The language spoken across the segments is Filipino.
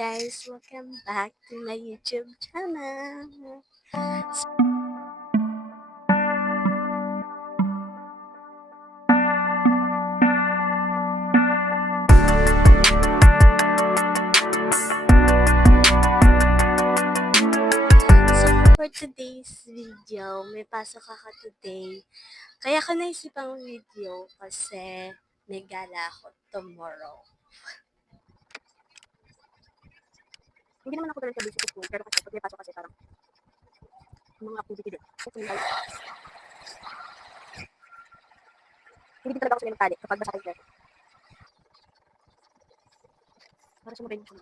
guys, welcome back to my YouTube channel. So for today's video, may pasok ako today. Kaya ko naisipang video kasi may gala ako tomorrow. Hindi naman ako talaga sa basic school, pero kasi pag may pasok kasi parang mga activity din. Hindi din talaga ako sila magtali kapag basa kayo. Para sumabay mo siya.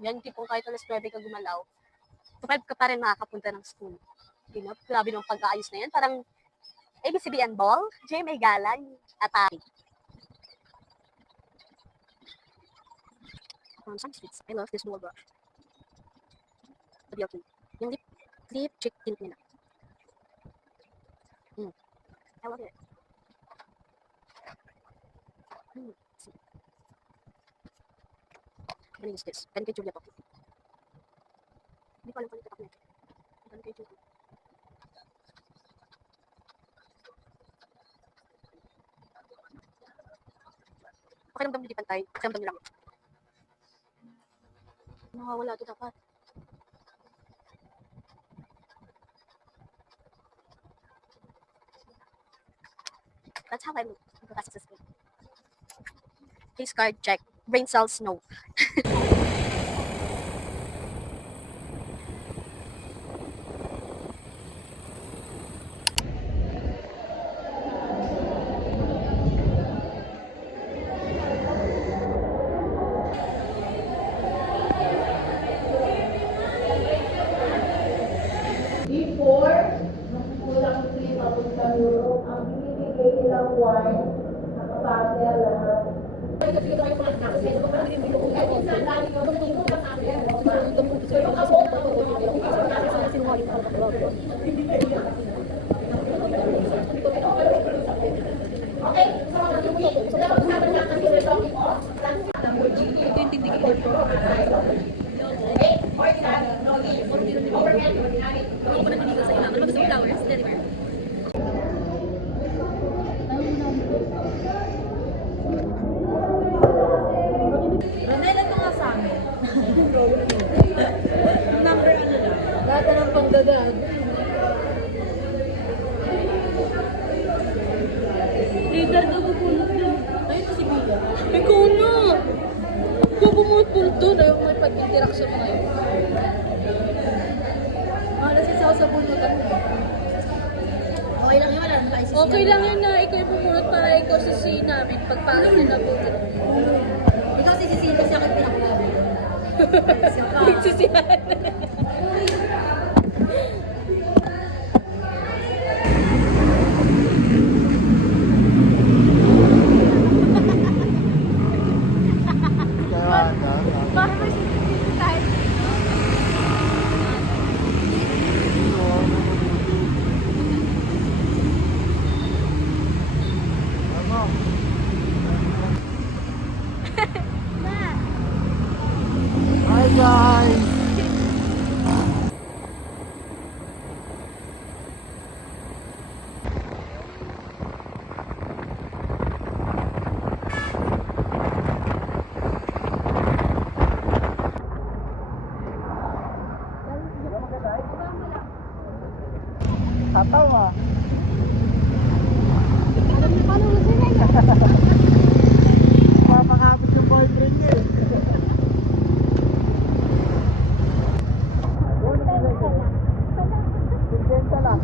Yan tipong kahit alas 9 ka gumalaw, 5 ka pa rin makakapunta ng school. You know, grabe ng pag-aayos na yan. Parang ABCBN Ball, GMA Gala, Atari. Some sweets. I love this dual brush. Sabi okay. Yung lip cheek tint nila. I love it. See. I'm gonna use this. Galing kay Julia to. Hindi ko alam kung ito niya. Galing kay Julia. Pakiramdam hindi pantay. Pakiramdam nilang. Nakawala ito dapat. That's how I look. Pagkasa sa screen. Face card check. Brain cells no. Before, kulang 3 papunta Europe, ang binibigay nilang wine, nakapatya lahat. Okay, so pag-usapan natin yung talking off. Lamborghini, ito yung tindigin nito. Okay, ordinary, overhead, ordinary. Ako pa nandito sa ilaman. Mag-gusto flowers, deliver. Ronel, ito nga sa amin. Number ano na? Lahat na ng pangdadag. Leader na bubulot yun. Ayun si Bia. Ikaw na! Ikaw bumulot doon. Ayaw may pag-interaction ngayon. Nasisaw sa bulutan mo. Okay lang yun, wala naman kayo Okay lang yun na ikaw yung bumulot para ikaw sisihin namin pag parang nabulot. Ikaw sisisihin kasi ako yung pinakulabi. Nagsisihan. Bakit may sisisihin tayo? Hi guys! Tatawa. Papakapit yung boyfriend niya eh. Benta lang.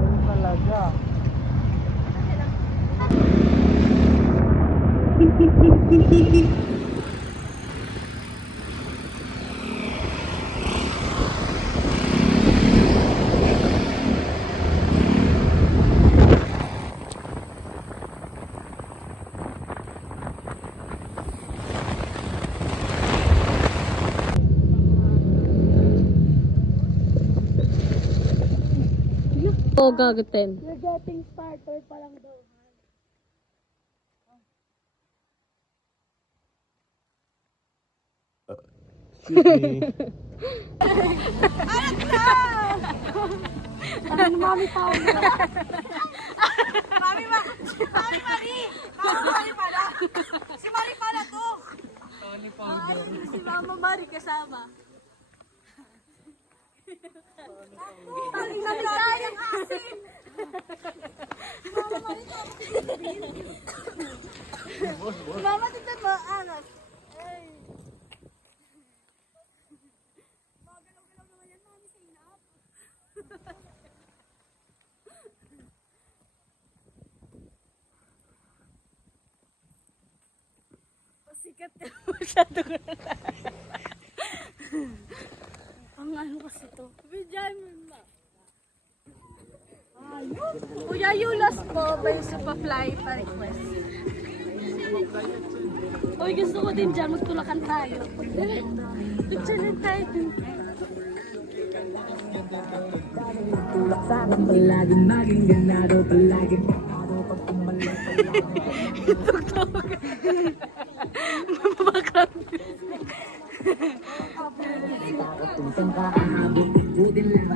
Ayun talaga. Oo, gagatin. You're getting starter pa lang daw. Excuse me. Si Mama Mari kasama. Ang naglayang asin. Mama Mari Mama, tignan mo, angas. Ay. Magalaw-galaw naman yan, Mami, sa inap. Pasikat na masyado ko na. Ang ano kasi to? Bidyan mo na. Kuya Yulas po, by Superfly pa request. Uy, gusto ko din dyan, magtulakan tayo. Picture lang tayo dun. Tulak sa akin palagi, maging ganado palagi. Pag tumalak tuntang kakahabot, ikutin lang.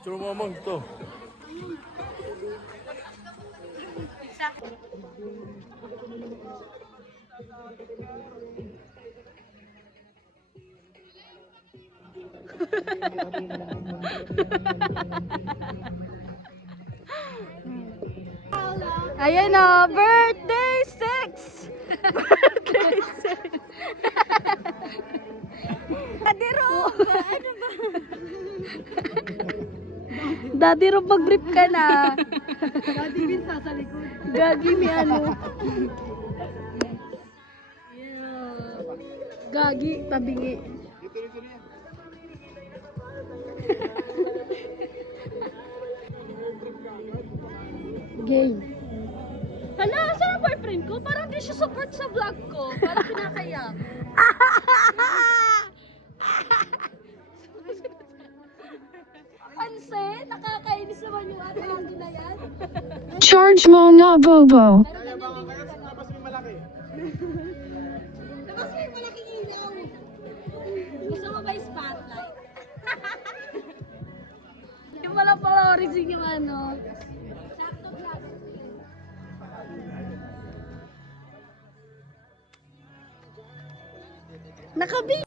Cuma ngomong gitu. Ayan o, birthday 6! Birthday 6! Daddy Rob! Ano ba? Daddy Rob, mag-grip ka na. Daddy Vin sa likod. Gagi ni ano. Gagi, tabingi. Gay. Hala, saan ang boyfriend ko? Parang di siya support sa vlog ko. Parang pinakaya. Anse, nakakainis naman yung ate Ando na yan. Charge mo na, Bobo. Labas mo malaki. Labas mo yung malaking ilaw. Gusto mo ba yung spotlight? Yung wala pala origin yung ano. Sakto vlog. Nakabi.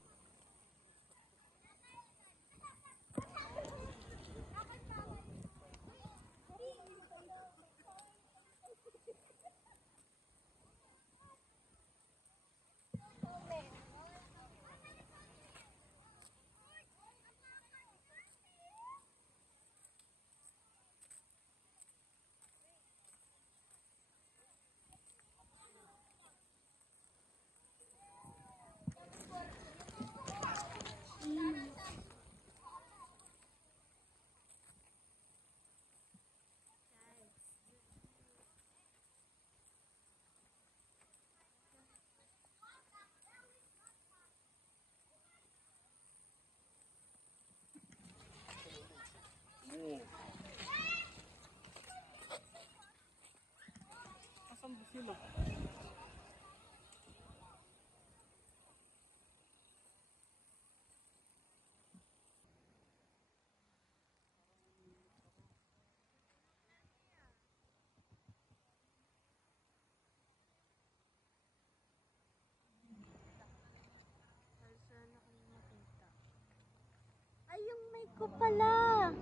Ay, yung mic ko pala.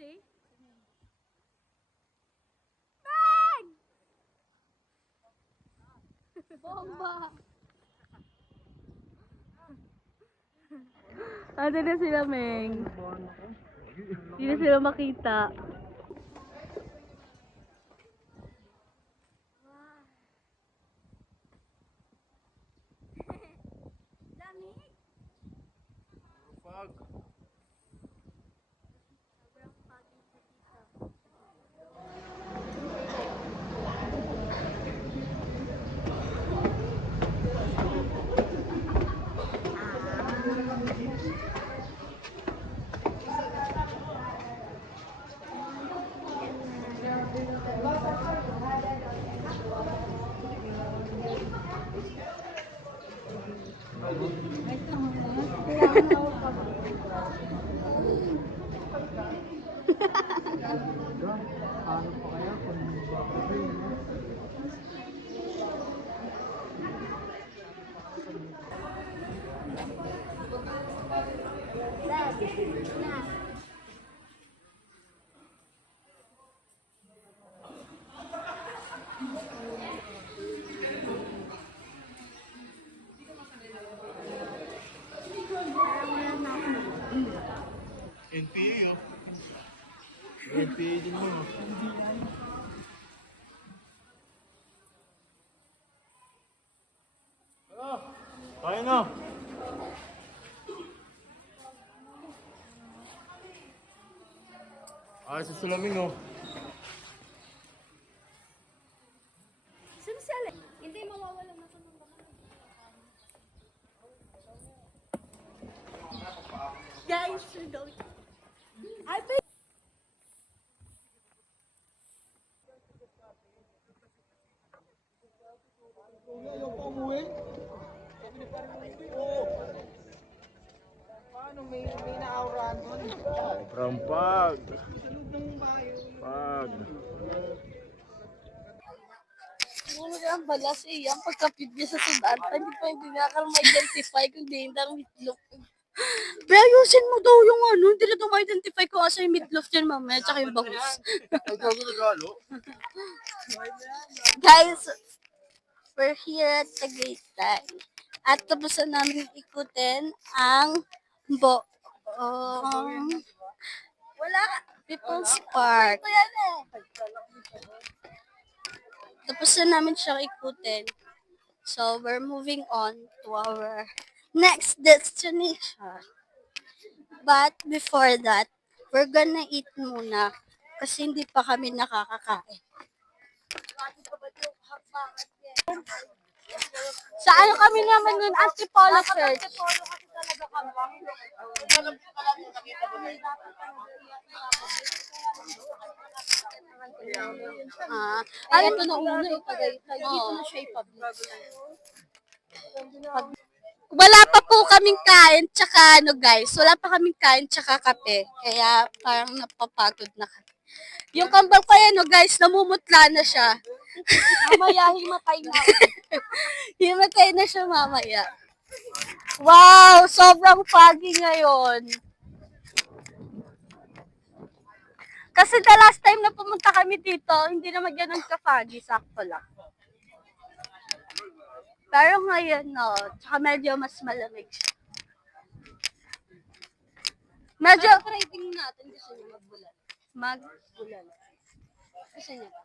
See? Bang! Bomba! Ano na sila, Meng? Hindi na sila makita. Pag. NPA oh. NPA din mo. Kaya na. Ay, sa sulamin oh. Hindi mawawala na ito ng Guys, we're going. Ayaw pa umuwi. Paano may naaurahan doon? Sobrang pag. Pag. Ano ang balas eh, ang pagkapit niya sa sudatan, hindi nga ka ma-identify kung di hindi ang meatloaf. Pero ayusin mo daw yung ano, hindi na daw ma-identify ko asa yung meatloaf dyan mamaya, tsaka yung bangus. Ay, gago nagalo. Guys, we're here at Tagaytay. At tapos na namin ikutin ang wala, People's Park. Tapos na namin siya ikutin. So, we're moving on to our next destination. But before that, we're gonna eat muna kasi hindi pa kami nakakakain. Sa ano kami naman nun? Antipolo Church. Ay, ito na una eh. Dito na siya i-publish. Wala pa po kaming kain, tsaka ano guys, wala pa kaming kain, tsaka kape. Kaya parang napapagod na kami. Yung kambal ko yan, no, guys, namumutla na siya. Mamaya, himatay na. Himatay na siya mamaya. Wow, sobrang foggy ngayon. Kasi the last time na pumunta kami dito, hindi naman ganun ka-foggy, sakto lang. Pero ngayon, no, tsaka medyo mas malamig siya. Medyo, Rating natin, gusto niyo magbulan. magbulan. Gusto niyo ba?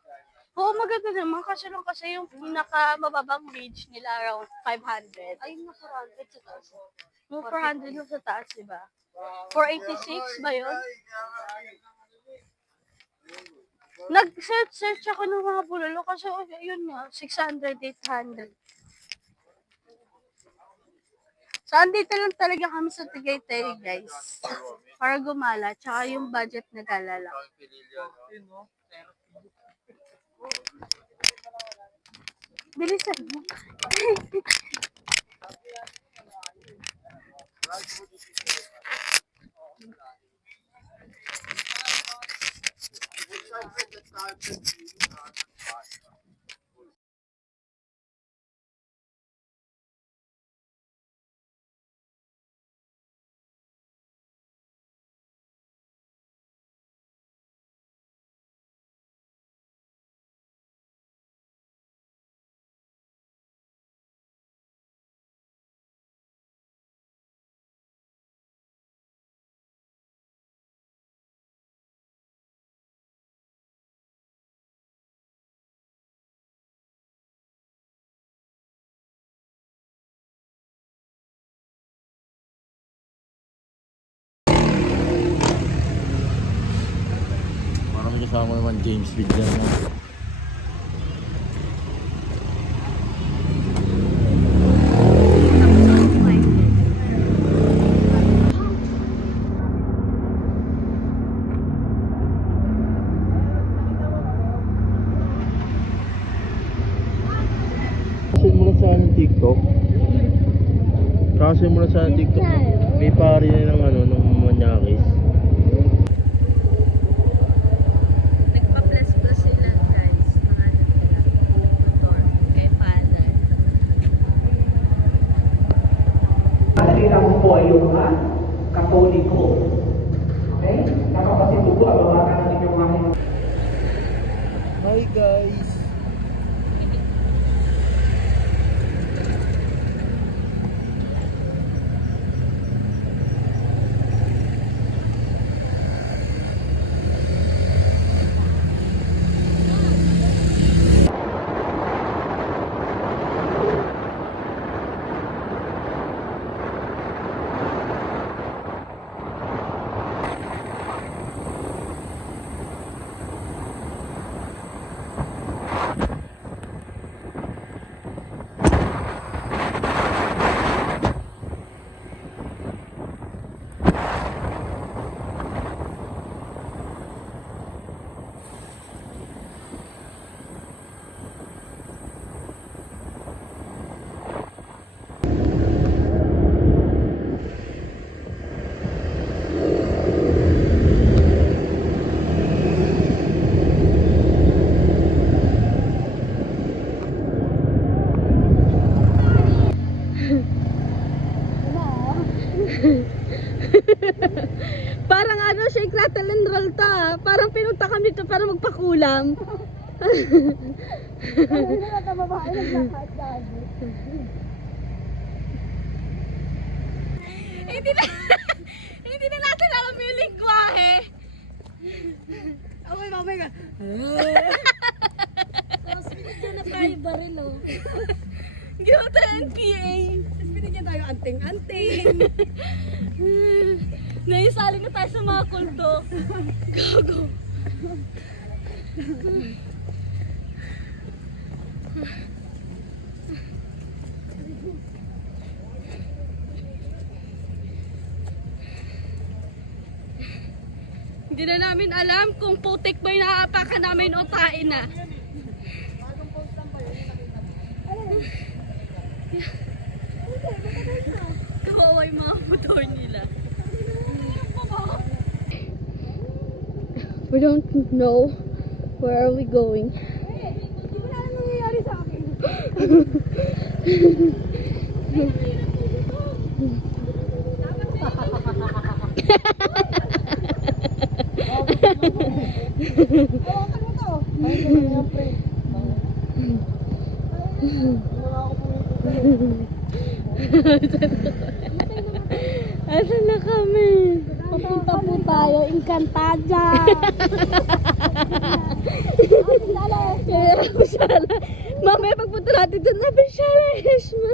Oo, maganda naman kasi lang kasi yung pinakamababang wage nila around 500. Ay, na 400 sa taas. Yung 400 yung sa taas, diba? 486 ba yun? Nag-search ako ng mga bulalo kasi yun nga, 600, 800. So, andito lang talaga kami sa Tagaytay, guys. Para gumala, tsaka yung budget na galala. Bilisan mo. Kasama naman James Bigyan mo. Kasi mo lang sa akin TikTok. Kasi mo lang sa akin TikTok. May pari na ng ano, ng manyakis. Nagpa-plus-plus sila guys. Motor kay father. Kanilang po ay yung Katoliko. Okay? Nakapasito po ang mga kanan yung mga Hi guys! Parang ano, shake, rattle and roll to ah. Parang pinunta kami to para magpakulam. Hindi na hindi na natin alam yung lingwahe. Oh my God. Tapos binigyan na tayo baril oh. Giyota NPA. Tapos binigyan tayo anting-anting. Naisali na tayo sa mga kulto. Go. Hindi na namin alam kung putik ba yung nakaapakan namin o tain na. Kawawa yung mga motor nila. We don't know where are we going. Hindi mo na alam nangyayari sa akin. Hawakan mo to. Ay, ito na yan, pre. Asan na kami? Papunta po tayo, Encantada. Mamaya pagpunta natin doon, Abishala Esma.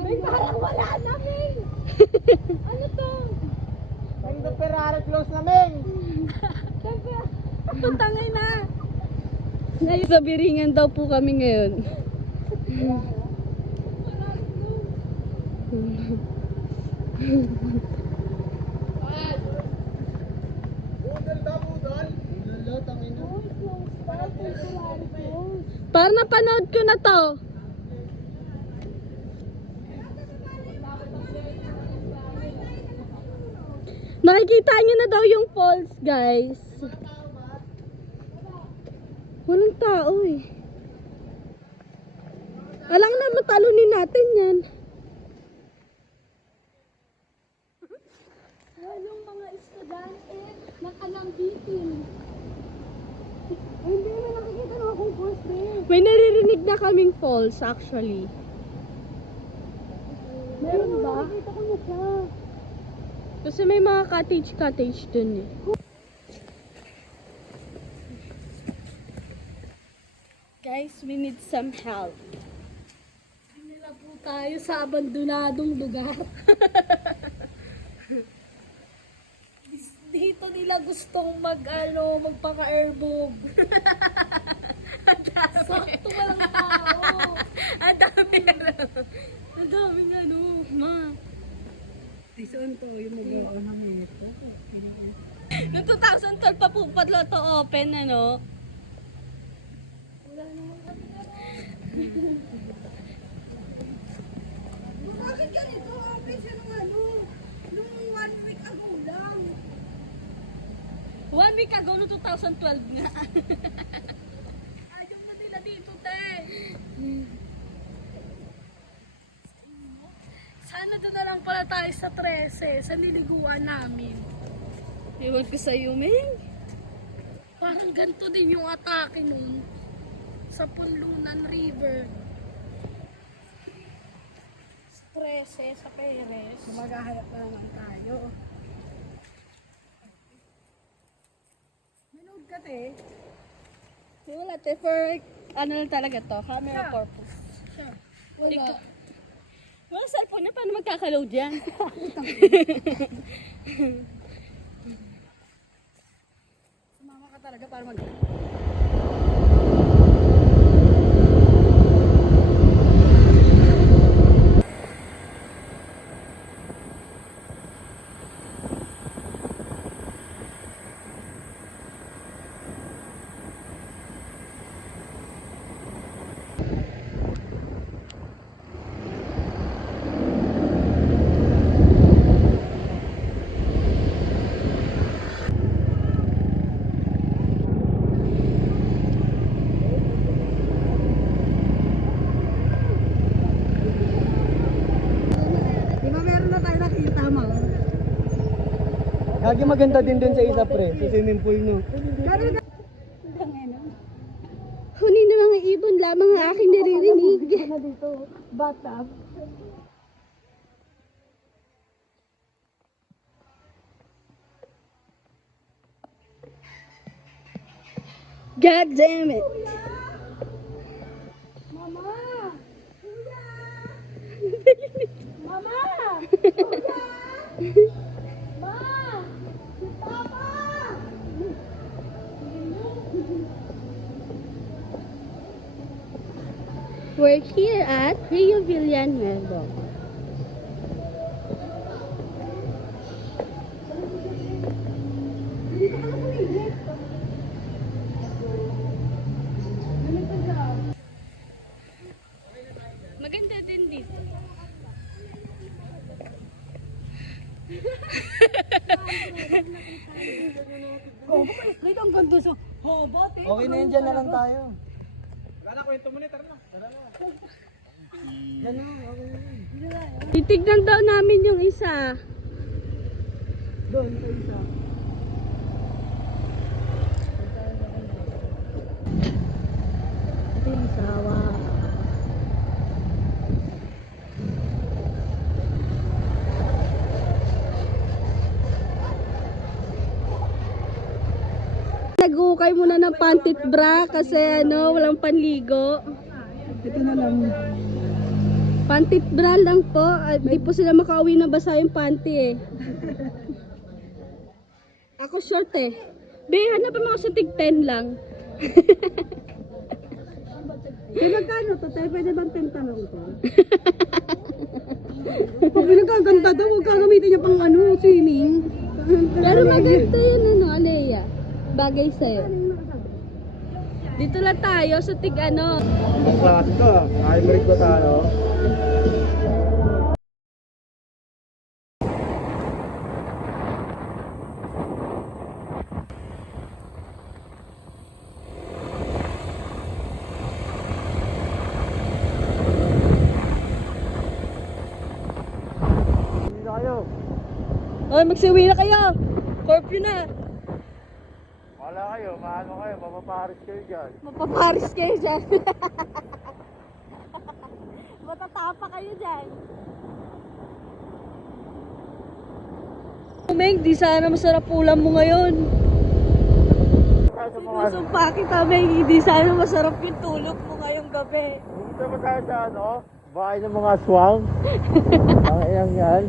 May parang wala namin. Ano to? Ang the Ferrari close namin. Tangay na. Ngayon sa Biringan daw po kami ngayon. Para napanood ko na to. Nakikita nyo na daw yung falls, guys. Walang tao eh. Alang na matalunin natin yan. Walang mga estudyante nakalambitin. Hindi na nakikita na akong falls din. May naririnig na kaming falls actually. Meron ba? Nakikita ko na siya. Kasi may mga cottage dun eh. Guys, we need some help. Nila po tayo sa abandonadong lugar. Dito nila gustong magpaka-airbog. Sakto walang tao. Ang dami Ang daming ma. Saan to? Yung mag-o ng ito. Noong 2012 pa po padlo to open, Bakit ganito? Okay siya nung 1 week ago lang. 1 week ago, no 2012 nga. Ayaw na nila dito, te. Sana doon na lang pala tayo sa 13, sa niliguan namin. Iwan ko sa'yo, Ming. Parang ganito din yung atake nun sa Punlunan River. Sa 13, sa Perez. Maghahanap na naman tayo. Manood ka, te. Wala, te. For, lang talaga to? Camera purpose. Wala. Wala cellphone na, paano magkakaload yan? Sumama ka talaga para mag... Di ba meron na tayo nakita, ma? Gagi maganda din dun sa isa pre, sa swimming pool no. Huni na mga ibon lamang ang aking naririnig. Na dito, bathtub. God damn it. We're here at Rio Villanueva. Maganda din dito. Wait, ang ganda sa... Okay na yun, dyan na lang tayo. Titignan daw namin yung isa. Doon, sa isa. Ito yung sawa. Nag-ukay muna ng pantit bra kasi walang panligo. Ito na lang. Pantit bra lang po. Di po sila makauwi na basa yung panty eh. Ako short eh. Be, hanapan mo ako sa tig 10 lang. Di magkano to? Tayo pwede bang tentanong ko? Pag pinagkaganda daw, huwag gagamitin niya pang swimming. Pero maganda yun Alea. Bagay sa'yo. Dito lang tayo sa tig Ang klase to, ay marig ba tayo? Hindi na kayo. Oy, magsiuwi na kayo. Curfew na. Wala kayo, maano kayo, mapaparis kayo dyan. Mapaparis kayo dyan. Matatapa kayo dyan. Meng, di sana masarap ulam mo ngayon. Sinusumpa kita, Meng. Di sana masarap yung tulog mo ngayong gabi. Dito ba tayo sa bahay ng mga swang? Ang iyang yan.